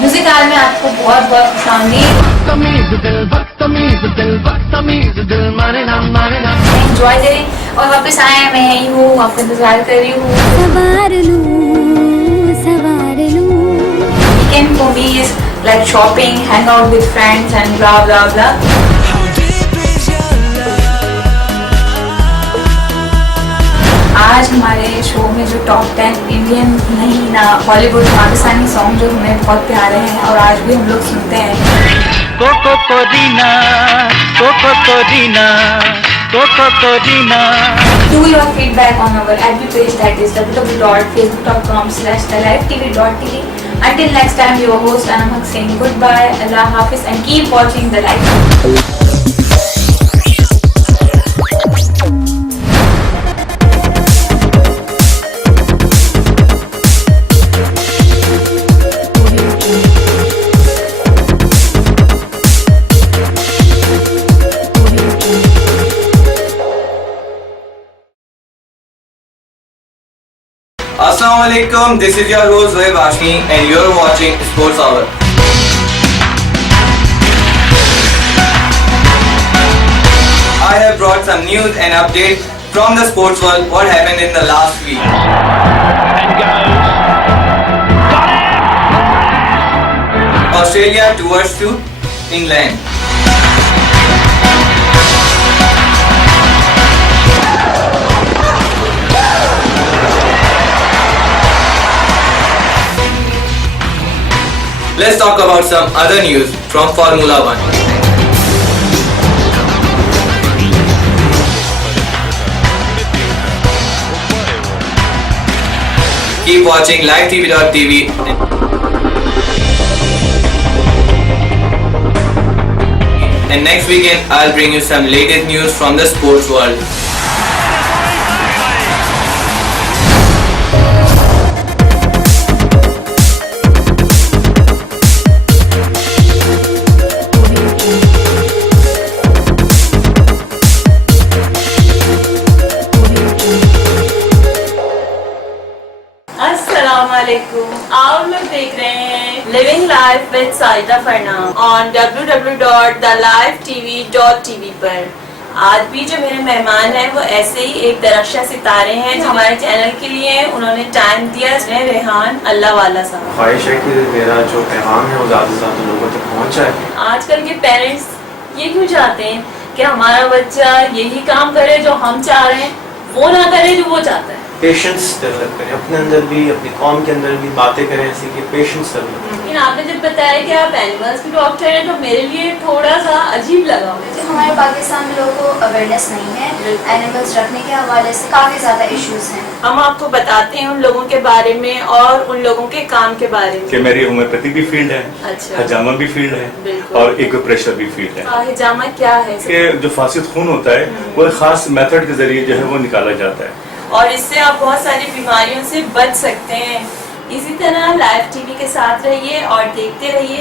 Music आल में आपको बहुत बहुत खुशामदीद। एंजॉय करें और वापस आए मैं यही हूँ, आपका इंतजार कर रही हूँ। Weekend for me is like shopping, hang out with friends and blah blah blah. आज हमारे शो में जो टॉप 10 इंडियन नहीं ना बॉलीवुड पाकिस्तानी सॉन्ग जो हमें बहुत प्यारे हैं और आज भी हम लोग सुनते हैं। Koko Korina, Koko Korina, Koko Korina. Do your feedback on our FB page, that is www.facebook.com/thelifetv.tv. Until next time, your host Anamhak saying goodbye, Allah Hafiz, and keep watching the live. Assalamualaikum, this is your host Zohaib Hashmi and you're watching Sports Hour. I have brought some news and updates from the sports world, what happened in the last week. And goes. Got it! Australia tours to England. Let's talk about some other news from Formula 1. Keep watching LiveTV.tv. And next weekend I'll bring you some latest news from the sports world. अस्सलाम वालेकुम। आप लोग देख रहे हैं living life with Saida Farnam on www.thelivetv.tv पर। आज भी जो मेरे मेहमान हैं वो ऐसे ही एक दरख्शा सितारे हैं जो हमारे चैनल के लिए उन्होंने टाइम दिया। रेहान अल्लाह वाला साहब। ख्वाहिश है कि मेरा जो पैगाम है वो ज़्यादा से ज़्यादा लोगों तक पहुँच जाए। आजकल के पेरेंट्स ये क्यों चाहते हैं कि हमारा बच्चा यही काम करे जो हम चाह रहे हैं, वो ना करे जो वो चाहता है। पेशेंस डेवलप करें अपने अंदर भी, अपनी कौम के अंदर भी बातें करें ऐसी कि पेशेंस डेवलप करें। लेकिन आपने जब बताया कि आप एनिमल्स के डॉक्टर हैं तो मेरे लिए थोड़ा सा अजीब लगा। हमारे पाकिस्तान में लोगों को अवेयरनेस नहीं है एनिमल्स रखने के हवाले से, काफ़ी ज़्यादा इश्यूज हैं। हम आपको बताते हैं उन लोगों के बारे में और उन लोगों के काम के बारे में। कि मेरी होम्योपैथी भी फील्ड है, अच्छा। हजामा भी फील्ड है बिल्कुल। और एक्यूप्रेशर भी फील्ड है। हिजामा क्या है? कि जो फासिद खून होता है वो एक खास मेथड के जरिए जो है वो निकाला जाता है और इससे आप बहुत सारी बीमारियों से बच सकते हैं। इसी तरह लाइव टीवी के साथ रहिए और देखते रहिए।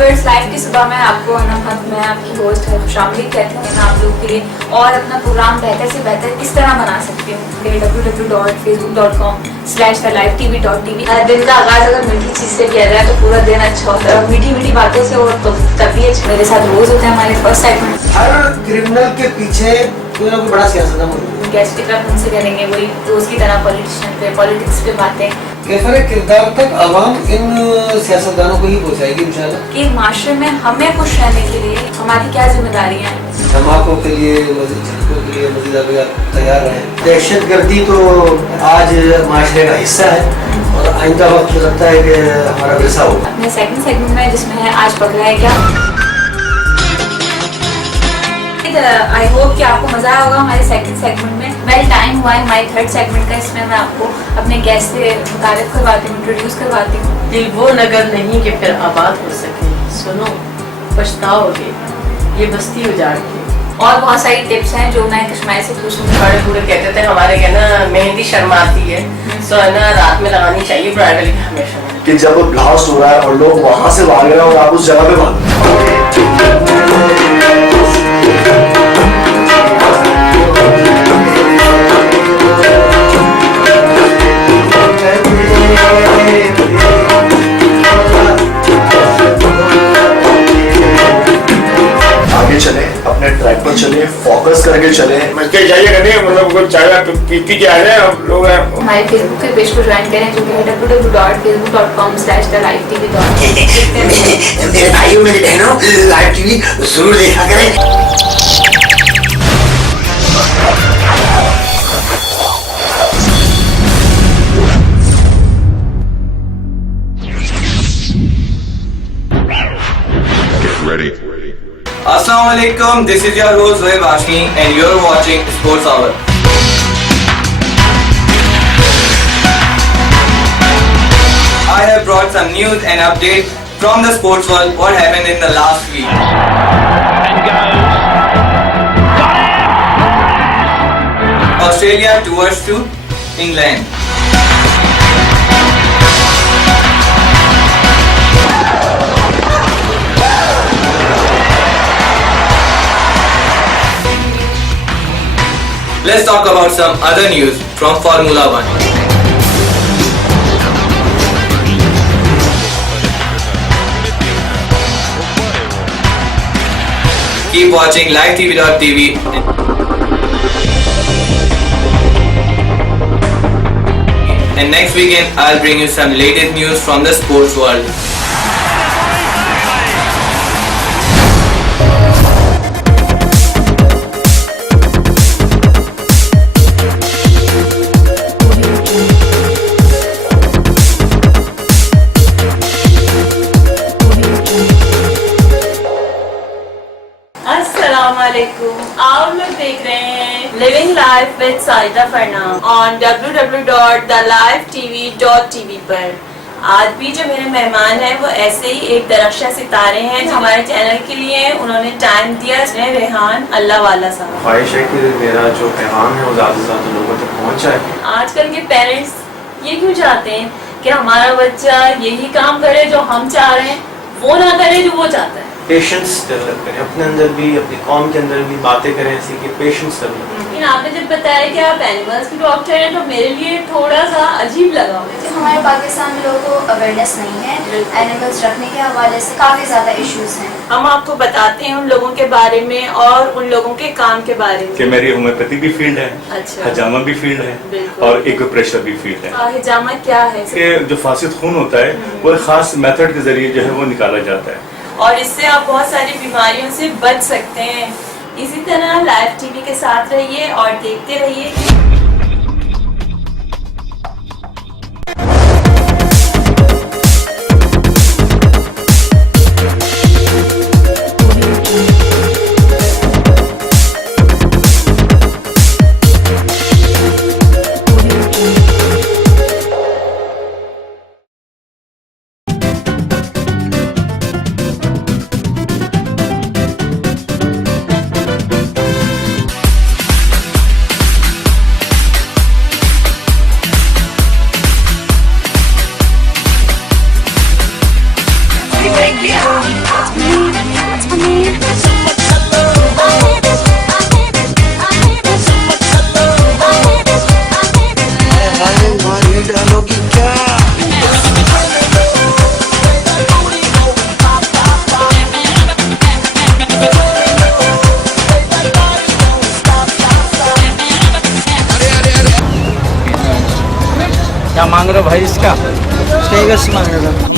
व्यूअर्स, लाइव की सुबह में आपको मैं आपकी होस्ट है खुशामदी कहती हूँ। मैं आप लोगों के लिए और अपना प्रोग्राम बेहतर से बेहतर किस तरह बना सकती हूँ www.facebook.com/thelifetv.tv। दिन का आगाज अगर मीठी चीज से किया जाए तो पूरा दिन अच्छा होता है, और मीठी मीठी बातों से और तो तभी मेरे साथ रोज होता है हमारे फर्स्ट सेगमेंट। हर क्रिमिनल के पीछे कोई ना कोई बड़ा सियासतदान मौजूद है। गेस्ट की तरफ उनसे करेंगे वही रोज की तरह पॉलिटिशियन पे पॉलिटिक्स पे बातें कैफर किरदार तक आवाम इन सियासतदानों को ही पहुंचाएगी इंशाल्लाह। कि माशरे में हमें खुश रहने के लिए हमारी क्या जिम्मेदारियां हैं। धमाकों के लिए मजीद झटकों के लिए मजीद तैयार रहें। दहशतगर्दी तो आज माशरे का हिस्सा है और आइंदा वक्त लगता है कि हमारा विरसा होगा। अपने सेकंड सेगमेंट में जिसमें है आज पकड़ा है क्या। आई होप कि आपको मजा आया होगा हमारे सेकंड सेगमेंट में। वेल टाइम हुआ है हमारे थर्ड सेगमेंट का, इसमें मैं आपको अपने गेस्ट से मुतारिफ करवाती हूँ, इंट्रोड्यूस करवाती हूँ। दिल वो नगर नहीं कि फिर आबाद हो सके, सुनो पछताओगे ये बस्ती उजाड़ के। और बहुत सारी टिप्स हैं जो मैं कश्मीर से पूछूंगी। बड़े बूढ़े कहते थे हमारे कहना मेहंदी शर्माती है, तो है ना रात में लगानी चाहिए ब्राइडल की हमेशा। कि जब ब्लास्ट हो रहा है और लोग वहां से भाग रहे हैं और आप उस जगह पे भाग चले, अपने ट्रैक पर चले, फोकस करके चले। मस्ती जाइएगा नहीं, मतलब कोई चाय पीती के आ जाए हम लोग। हमारे फेसबुक के पेज को ज्वाइन करें जो कि है www.facebook.com/thelifetv.tv। मेरे भाइयों मेरी बहनों, लाइव टीवी जरूर देखा करें। Assalamu alaikum, this is your host Zohaib Hashmi and you're watching Sports Hour. I have brought some news and updates from the sports world, what happened in the last week. And goes. Got it! Australia tours to England. Let's talk about some other news from Formula 1. Keep watching livetv.tv. And next weekend I'll bring you some latest news from the sports world. आप लोग देख रहे हैं living life with Sajida Farnam on www.thelifetv.tv पर। आज भी जो मेरे मेहमान हैं वो ऐसे ही एक दरख्शा सितारे हैं जो हमारे चैनल के लिए उन्होंने टाइम दिया। रेहान अल्लाह वाला साहब। ख्वाहिश है कि मेरा जो पैगाम है वो ज़्यादा से ज़्यादा लोगों तक पहुँच जाए। आजकल के पेरेंट्स ये क्यों चाहते हैं कि हमारा बच्चा यही काम करे जो हम चाह रहे हैं, वो ना करे जो वो चाहता है। पेशेंस डेवलप करें अपने अंदर भी, अपनी कौम के अंदर भी बातें करें ऐसी कि पेशेंस डेवलप। लेकिन आपने जब बताया कि आप एनिमल्स की डॉक्टर हैं तो मेरे लिए थोड़ा सा अजीब लगा। हमारे पाकिस्तान में लोगों को अवेयरनेस नहीं है, एनिमल्स रखने के हवाले से काफ़ी ज़्यादा इश्यूज हैं। हम आपको बताते हैं उन लोगों के बारे में और उन लोगों के काम के बारे में। कि मेरी होम्योपैथी भी फील्ड है, अच्छा, हजामा भी फील्ड है और एक्यूप्रेशर भी फील्ड है। हिजामा क्या है? कि जो फासिद खून होता है वो एक खास मेथड के जरिए जो है वो निकाला जाता है और इससे आप बहुत सारी बीमारियों से बच सकते हैं। इसी तरह लाइव टीवी के साथ रहिए और देखते रहिए। क्या मांग रहे हो भाई इसका? मांग रहे था।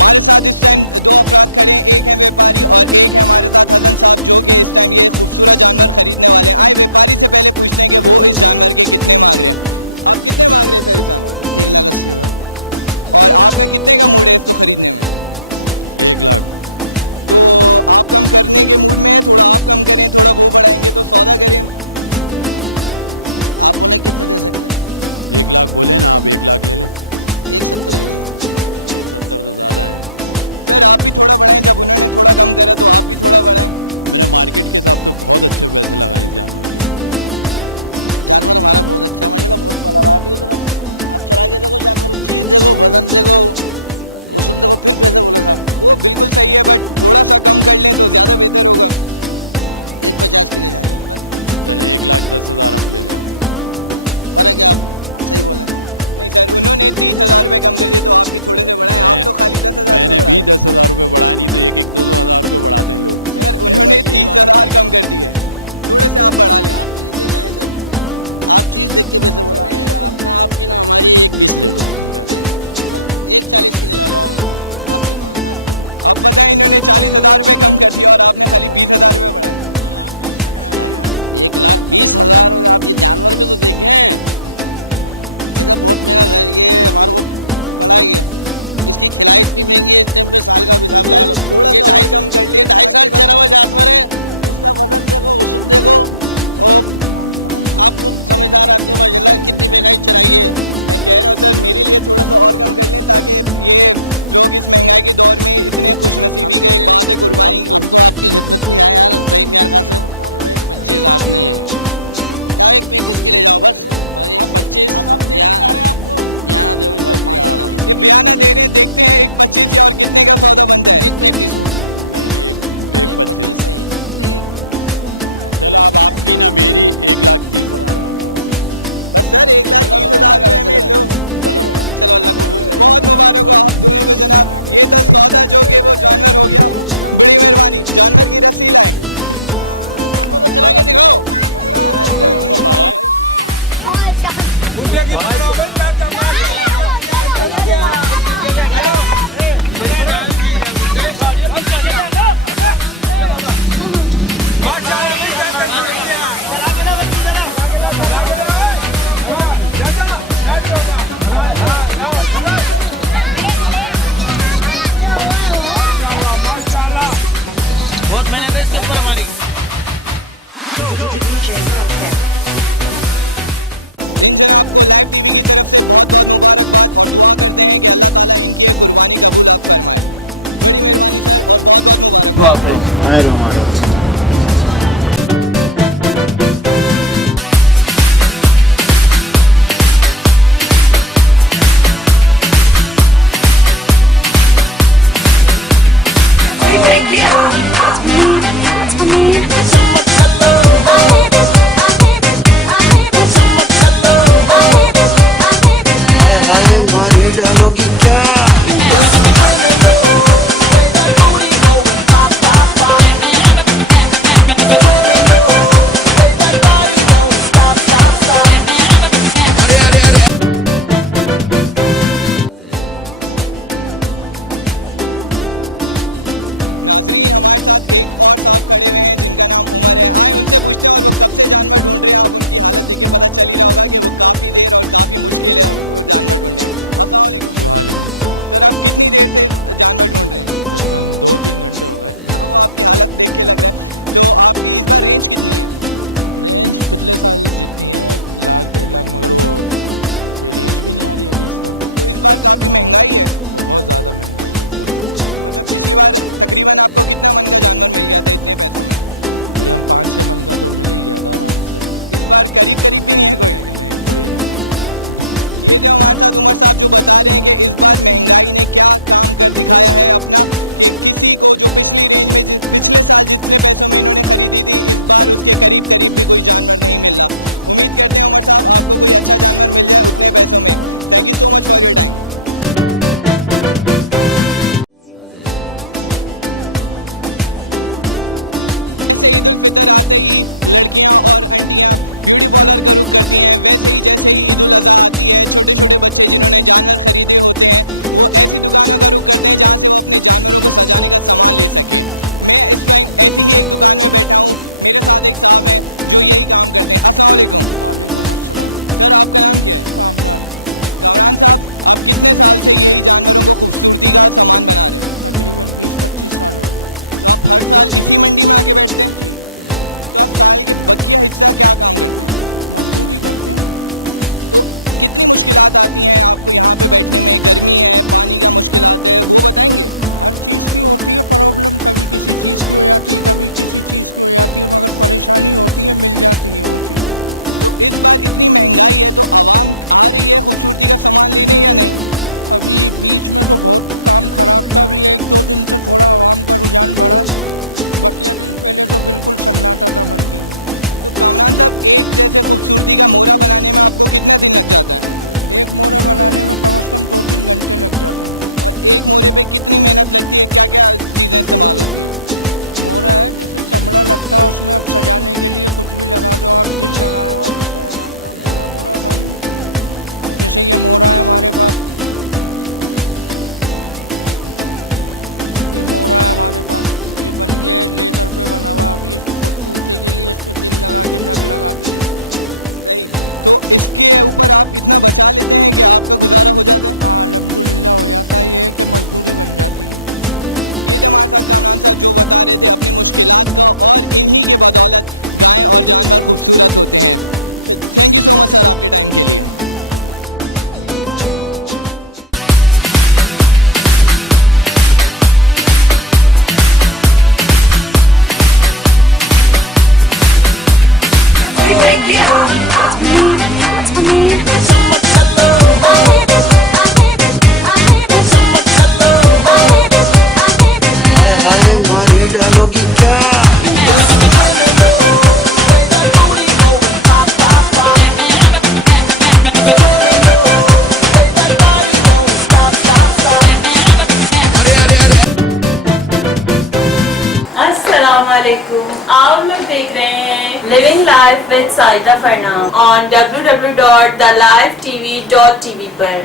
अस्सलामुअलैकुम। आप लोग देख रहे हैं living life with Saida Farnam on www.thelifetv.tv पर।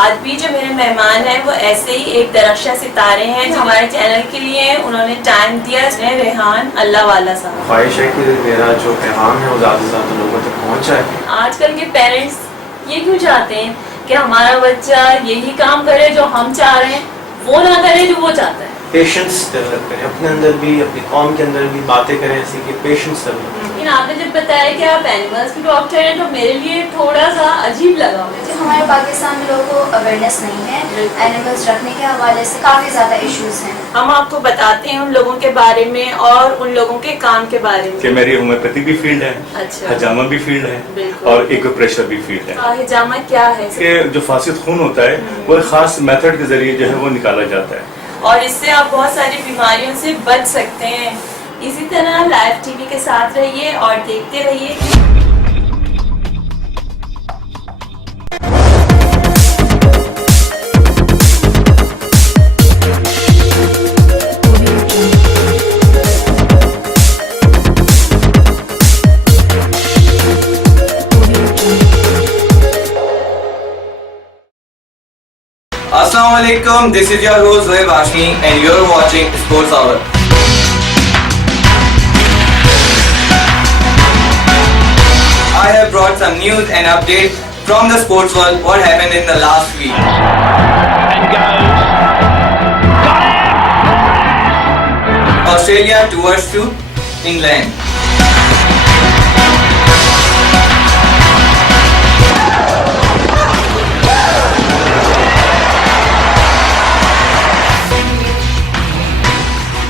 आज भी जो मेरे मेहमान हैं वो ऐसे ही एक दरख्शा सितारे हैं जो हमारे चैनल के लिए उन्होंने टाइम दिया। रेहान अल्लाह वाला साहब। ख्वाहिश है कि मेरा जो पैगाम है वो ज़्यादा से ज़्यादा लोगों तक पहुँच जाए। आजकल के पेरेंट्स ये क्यों चाहते हैं कि हमारा बच्चा यही काम करे जो हम चाह रहे हैं, वो ना करे जो वो चाहता है। पेशेंस डेवलप करें अपने अंदर भी, अपनी कौम के अंदर भी, बातें करें ऐसी कि पेशेंस डेवलप। लेकिन आपने जब बताया कि आप एनिमल्स की डॉक्टर हैं तो मेरे लिए थोड़ा सा अजीब लगा। जो हमारे पाकिस्तान में लोगों को अवेयरनेस नहीं है एनिमल्स रखने के हवाले से, काफ़ी ज़्यादा इश्यूज हैं। हम आपको बताते हैं उन लोगों के बारे में और उन लोगों के काम के बारे में। कि मेरी होम्योपैथी भी फील्ड है, अच्छा, हजामा भी फील्ड है बिल्कुल। और एक्यूप्रेशर भी फील्ड है। हिजामा क्या है? कि जो फासिद खून होता है वो एक खास मेथड के जरिए जो है वो निकाला जाता है और इससे आप बहुत सारी बीमारियों से बच सकते हैं। इसी तरह लाइव टीवी के साथ रहिए और देखते रहिए। Assalamualaikum, this is your host Zohaib Hashmi and you're watching Sports Hour. I have brought some news and updates from the sports world, what happened in the last week. And goes. Got it! Australia tours to England.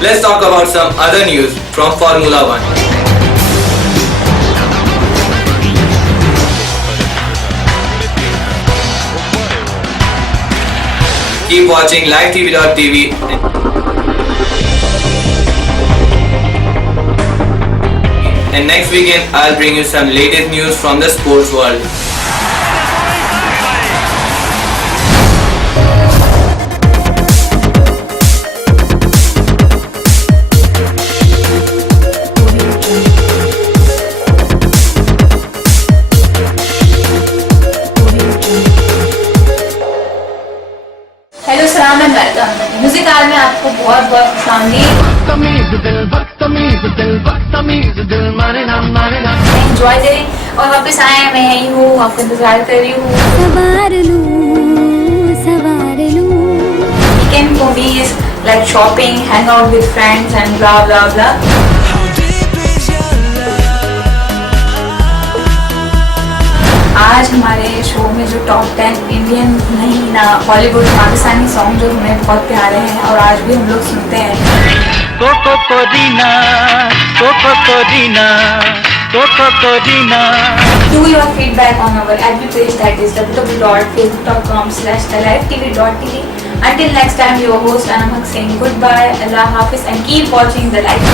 Let's talk about some other news from Formula 1. Keep watching livetv.tv. And next weekend I'll bring you some latest news from the sports world. Hello सलाम and welcome. Music are में आपको बहुत बहुत खुशामदीद। Enjoy करें और वापस आए, मैं यही हूँ, आपका इंतजार कर रही हूँ। Weekend for me is like shopping, hang out with friends and blah blah blah. आज हमारे शो में जो टॉप 10 इंडियन नहीं ना बॉलीवुड पाकिस्तानी सॉन्ग जो हमें बहुत प्यारे हैं और आज भी हम लोग सुनते हैं। Do your feedback on our FB page, that is www.facebook.com/thelifetv.tv. Until next time, your host Anamak saying goodbye, Allah Hafiz, and keep watching the live.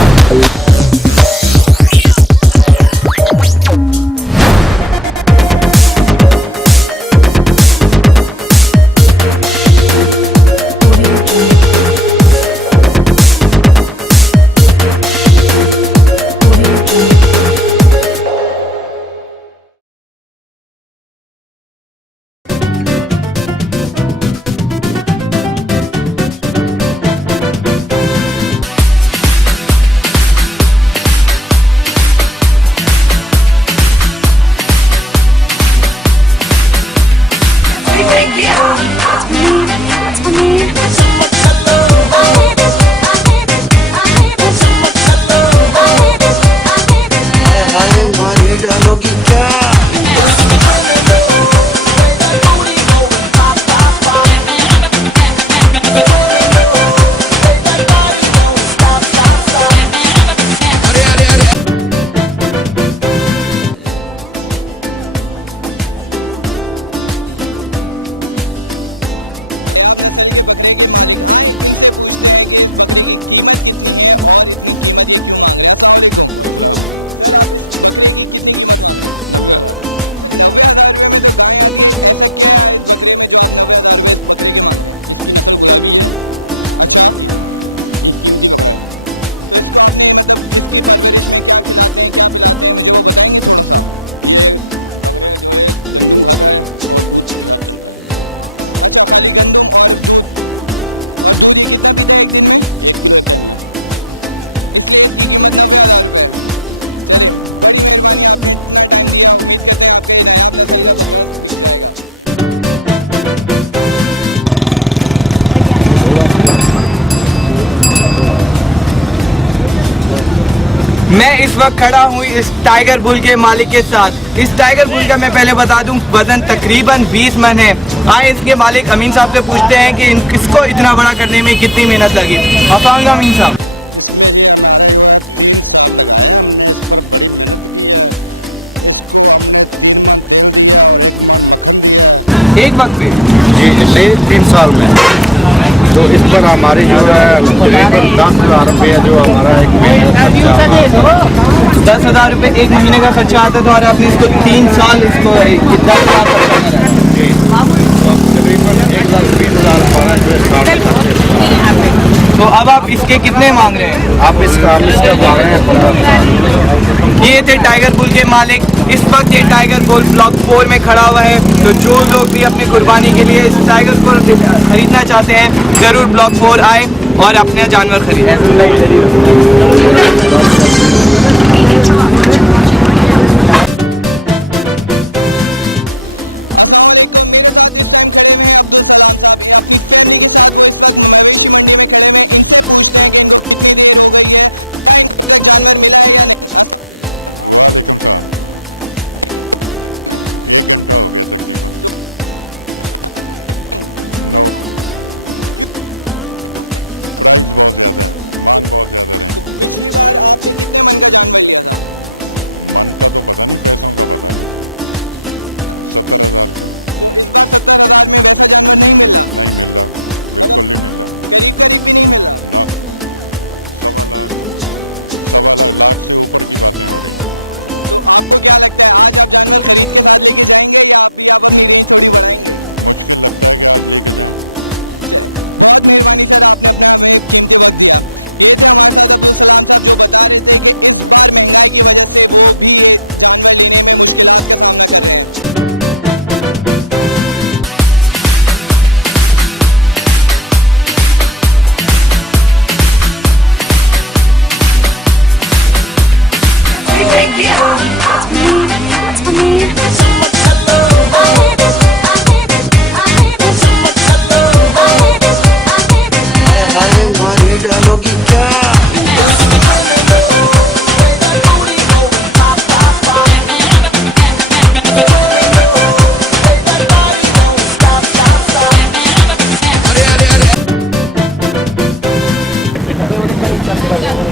मैं इस वक्त खड़ा हूँ इस टाइगर बुल के मालिक के साथ। इस टाइगर बुल का मैं पहले बता दूं वजन तकरीबन 20 मन है। आए इसके मालिक अमीन साहब से पूछते हैं कि इसको इतना बड़ा करने में कितनी मेहनत लगी। अस्सलाम अमीन साहब। एक वक्त पे जी पिछले 3 साल में तो इस पर हमारी जो है तकरीबन 10,000 रुपये जो हमारा एक महीने का खर्चा 10,000 रुपये एक महीने का खर्चा आता है। तो और आपने इसको 3 साल इसको कितना जी तकरीबन 1,20,000 हमारा जो है। तो अब आप इसके कितने मांग रहे हैं? आप इसका मांग रहे हैं 15,000। ये थे टाइगर बुल के मालिक। इस वक्त ये टाइगर बुल ब्लॉक 4 में खड़ा हुआ है। तो जो लोग भी अपनी कुर्बानी के लिए इस टाइगर को खरीदना चाहते हैं ज़रूर ब्लॉक 4 आए और अपने जानवर खरीदें।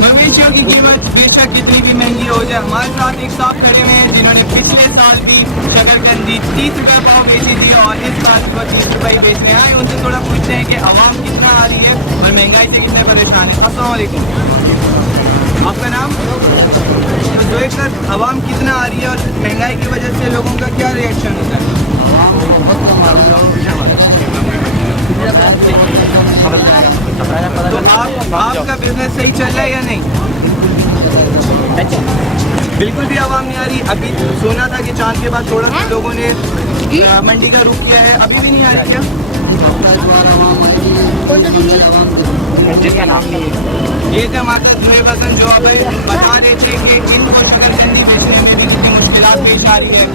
मवेशियों की कीमत बेशक कितनी भी महंगी हो जाए। हमारे साथ एक साहब खड़े हुए हैं जिन्होंने पिछले साल भी शकरकंदी 30 रुपये पाव बेची थी और इस साल वो 30 रुपये बेचने आए। उनसे थोड़ा पूछते हैं कि आवाम कितना आ रही है और महंगाई से कितने परेशान है। अस्सलाम वालेकुम, आपका नाम? तो जो एक सर आवाम कितना आ रही है और महंगाई की वजह से लोगों का क्या रिएक्शन होता है? तो आपका बिजनेस सही चल रहा है या नहीं? बिल्कुल भी आवाम नहीं आ रही। अभी सुना था कि चांद के बाद थोड़ा सा लोगों ने मंडी का रुख किया है, अभी भी नहीं आ रही क्या? नाम नहीं है। ये थे हमारे दूल्हे वतन जो अब बता रहे थे कि इनको शकरकंदी बेचने में भी कितनी मुश्किलात पेश आ रही है।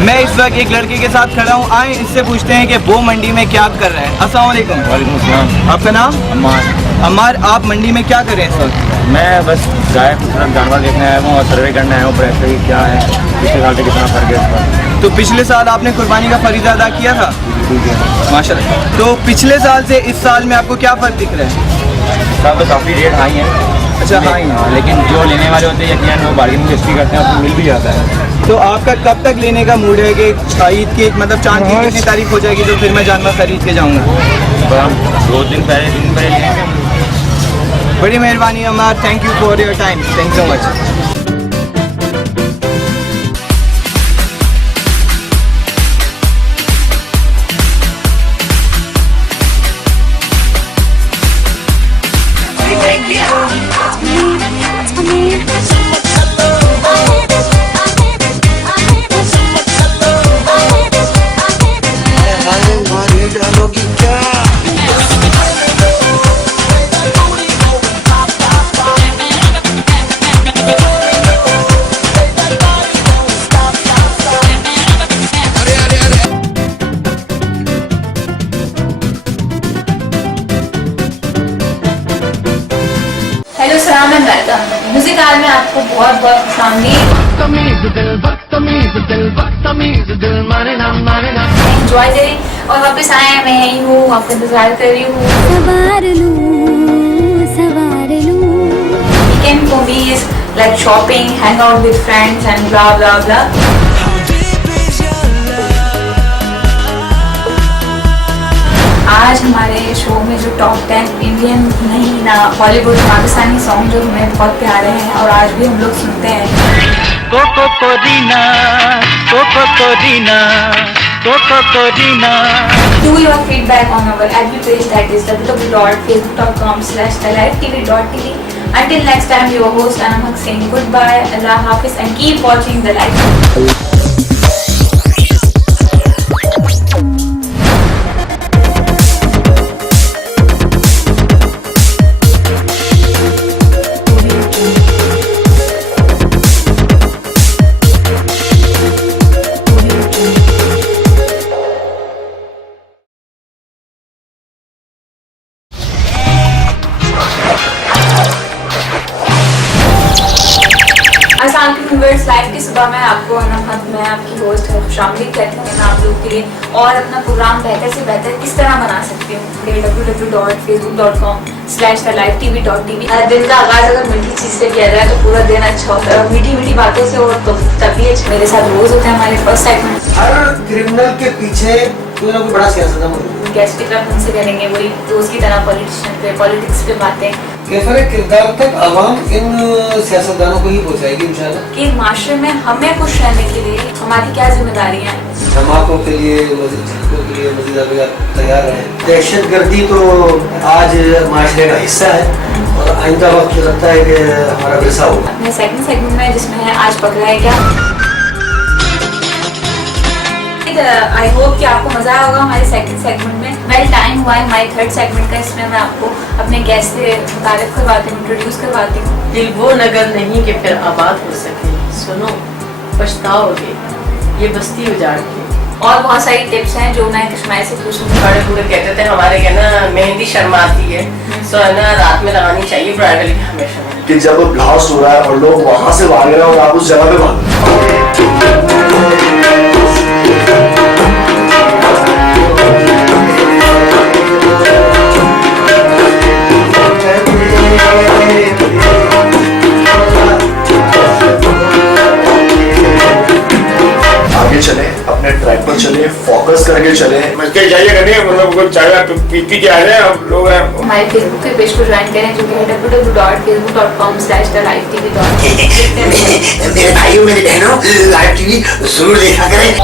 मैं इस वक्त एक लड़के के साथ खड़ा हूँ। आए इससे पूछते हैं कि वो मंडी में क्या कर रहे हैं। अस्सलाम वालेकुम। वालेकुम अस्सलाम। आपका नाम? अम्मार। अम्मार, आप मंडी में क्या कर रहे हैं इस वक्त? मैं बस गाय जानवर देखने आया हूँ और सर्वे करने आया हूँ पैसे की क्या है, पिछले साल से कितना फर्क है इस पर। तो पिछले साल आपने कुर्बानी का फरीज़ा अदा किया था? माशाल्लाह। तो पिछले साल से इस साल में आपको क्या फ़र्क दिख रहा है? साल तो काफ़ी रेट हाई है। अच्छा, हाई है। लेकिन जो लेने वाले होते हैं यकीनन वो बार्गेनिंग बेस्टी करते हैं, उसको मिल भी जाता है। तो आपका कब तक लेने का मूड है कि ईद की मतलब चांद की कितनी तारीख हो जाएगी तो फिर मैं जानवर खरीद के जाऊँगा? तो हम 2 दिन पहले 3 दिन पहले लेंगे। बड़ी मेहरबानी Ammar, thank you for your time, thank so much. क्या आपको बहुत बहुत खुशामदीद। एंजॉय करें और वापस आए, मैं यही हूँ, आपका इंतजार कर रही हूँ। Weekend for me is like shopping, hang out with friends and blah blah blah. आज हमारे शो में जो टॉप 10 इंडियन नहीं ना बॉलीवुड पाकिस्तानी सॉन्ग जो हमें बहुत प्यारे हैं और आज भी हम लोग सुनते हैं। Koko Korina, Koko Korina, Koko Korina. Do your feedback on our FB page, that is www.facebook.com/thelifetv.tv. Until next time, your host Anamak saying goodbye, Allah Hafiz, and keep watching the live. Viewers, live की सुबह में आपको मैं आपकी होस्ट है खुशामदीद कहती हूँ मैं आप लोग के लिए और अपना प्रोग्राम बेहतर से बेहतर किस तरह बना सकती हूँ। www.facebook.com/thelifetv.tv। दिन का आगाज अगर मीठी चीज से किया जाए तो पूरा दिन अच्छा होता है और मीठी मीठी बातों से और तो तभी मेरे साथ रोज होता है हमारे फर्स्ट सेगमेंट। हर क्रिमिनल के पीछे कोई ना कोई बड़ा सियासतदान मौजूद है। गेस्ट की तरफ उनसे करेंगे वही रोज की तरह पॉलिटिशियन पे पॉलिटिक्स पे बातें। कैफरे किरदार तक आवाम इन सियासतदानों को ही पहुंचाएगी इंशाल्लाह। कि माशरे में हमें खुश रहने के लिए हमारी क्या जिम्मेदारियां हैं। धमाकों के लिए, मजीद झटकों के लिए मजीद आप तैयार रहें। दहशतगर्दी तो आज माशरे का हिस्सा है और आइंदा वक्त लगता है कि हमारा विरसा होगा। अपने सेकंड सेगमेंट में जिसमें है आज पकड़ा है क्या। आई होप कि आपको मजा आया होगा हमारे सेकंड सेगमेंट में। वेल टाइम हुआ है हमारे थर्ड सेगमेंट का, इसमें मैं आपको अपने गेस्ट से मुतारिफ करवाती हूँ, इंट्रोड्यूस करवाती हूँ। दिल वो नगर नहीं कि फिर आबाद हो सके, सुनो पछताओगे ये बस्ती उजाड़ के। और बहुत सारी टिप्स हैं जो मैं कश्मीर से पूछूंगी। बड़े बूढ़े कहते थे हमारे क्या ना मेहंदी शर्माती है, तो है ना रात में लगानी चाहिए ब्राइडल की हमेशा। कि जब ब्लास्ट हो रहा है और लोग वहां से भाग रहे हैं और आप उस जगह पे भाग रहे चले, अपने ट्रैक पर चले, फोकस करके चले। मस्ती जाइएगा नहीं, मतलब कुछ चाय पी के आ जाए हम लोग। हमारे फेसबुक के पेज को ज्वाइन करें जो कि है www.facebook.com/thelifetv.tv। मेरे भाइयों मेरी बहनों, लाइव टीवी जरूर देखा करें।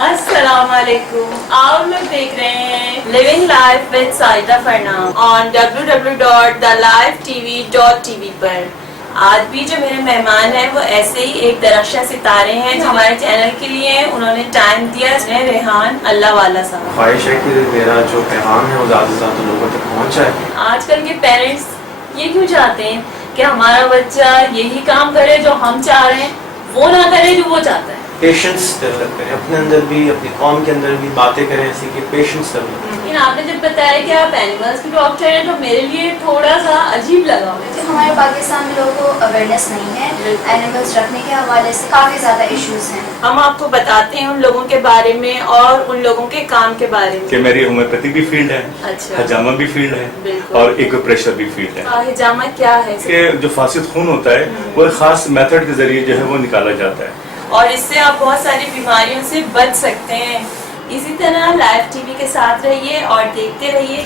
अस्सलामुअलैकुम, आप लोग देख रहे हैं living life with Saida Farnam on www.thelifetv.tv पर। आज भी जो मेरे मेहमान हैं वो ऐसे ही एक दरख्शा सितारे हैं जो हमारे चैनल के लिए उन्होंने टाइम दिया। रेहान अल्लाह वाला साहब। ख्वाहिश है कि मेरा जो पैगाम है वो ज़्यादा से ज़्यादा लोगों तक पहुँच जाए। आजकल के पेरेंट्स ये क्यों चाहते हैं कि हमारा बच्चा यही काम करे जो हम चाह रहे हैं, वो ना करे जो वो चाहता है। पेशेंस डेवलप करें अपने अंदर भी, अपनी कौम के अंदर भी बातें करें ऐसी कि पेशेंस डेवलप। लेकिन आपने जब बताया कि आप एनिमल्स के डॉक्टर हैं तो मेरे लिए थोड़ा सा अजीब लगा। हमारे पाकिस्तान में लोगों को अवेयरनेस नहीं है एनिमल्स रखने के हवाले से, काफ़ी ज़्यादा इश्यूज हैं। हम आपको बताते हैं उन लोगों के बारे में और उन लोगों के काम के बारे में। कि मेरी होम्योपैथी भी फील्ड है, अच्छा, हजामा भी फील्ड है और एक्यूप्रेशर भी फील्ड है। हजामा क्या है? कि जो फासिद खून होता है वो एक खास मेथड के जरिए जो है वो निकाला जाता है और इससे आप बहुत सारी बीमारियों से बच सकते हैं। इसी तरह लाइव टीवी के साथ रहिए और देखते रहिए।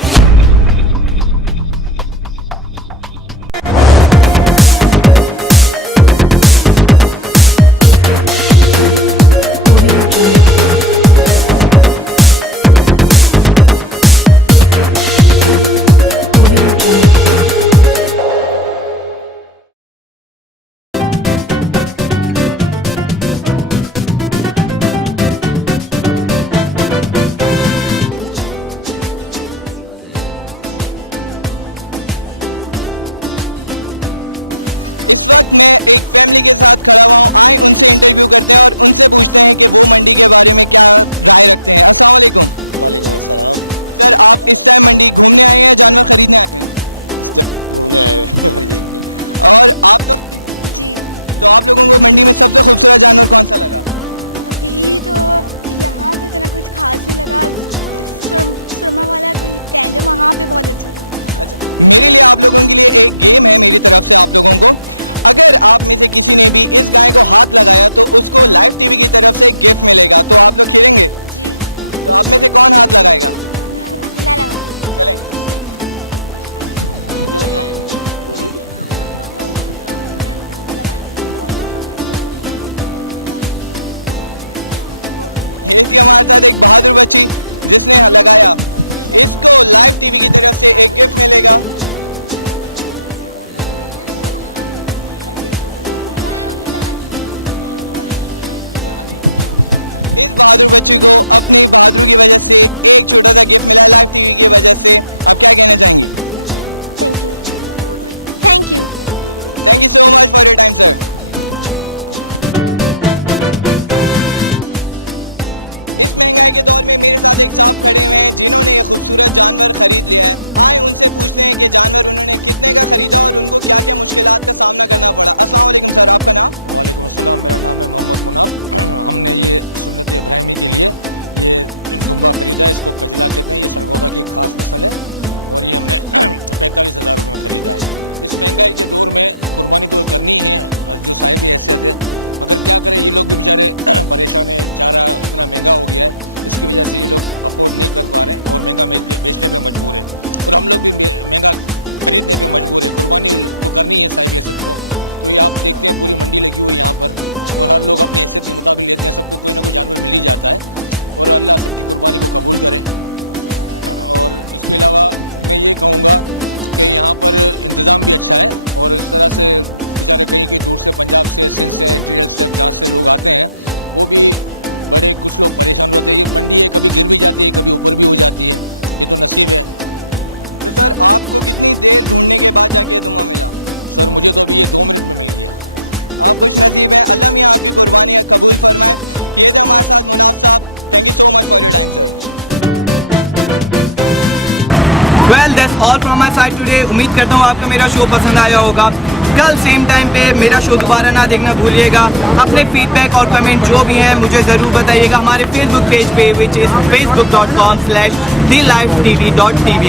That's all from my side today. उम्मीद करता हूँ आपको मेरा शो पसंद आया होगा। कल सेम टाइम पे मेरा शो दोबारा ना देखना भूलिएगा। अपने फीडबैक और कमेंट जो भी हैं मुझे ज़रूर बताइएगा हमारे फेसबुक पेज पे, विच इज़ facebook.com/thelifetv.tv।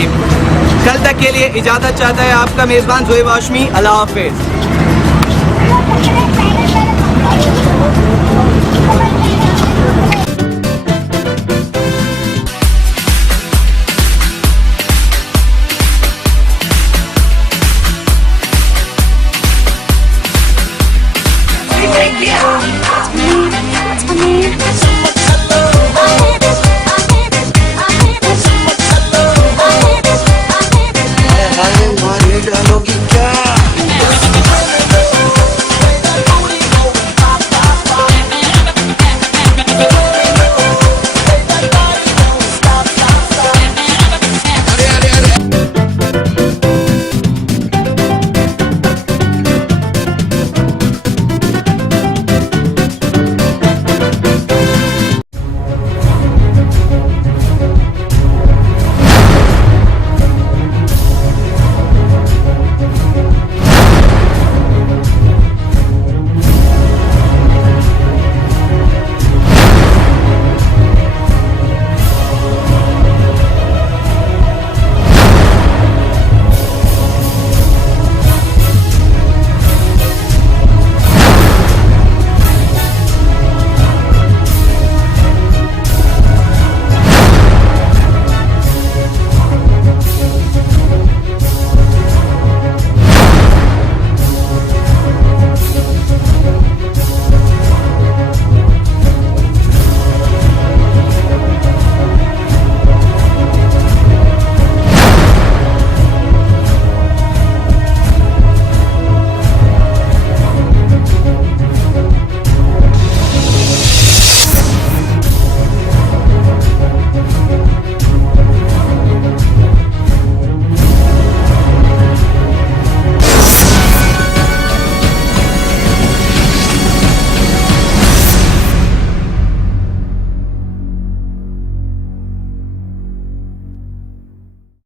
कल तक के लिए इजाज़त चाहता है आपका मेज़बान ज़ोएब हाशमी। अल्लाह हाफिज़। Yeah.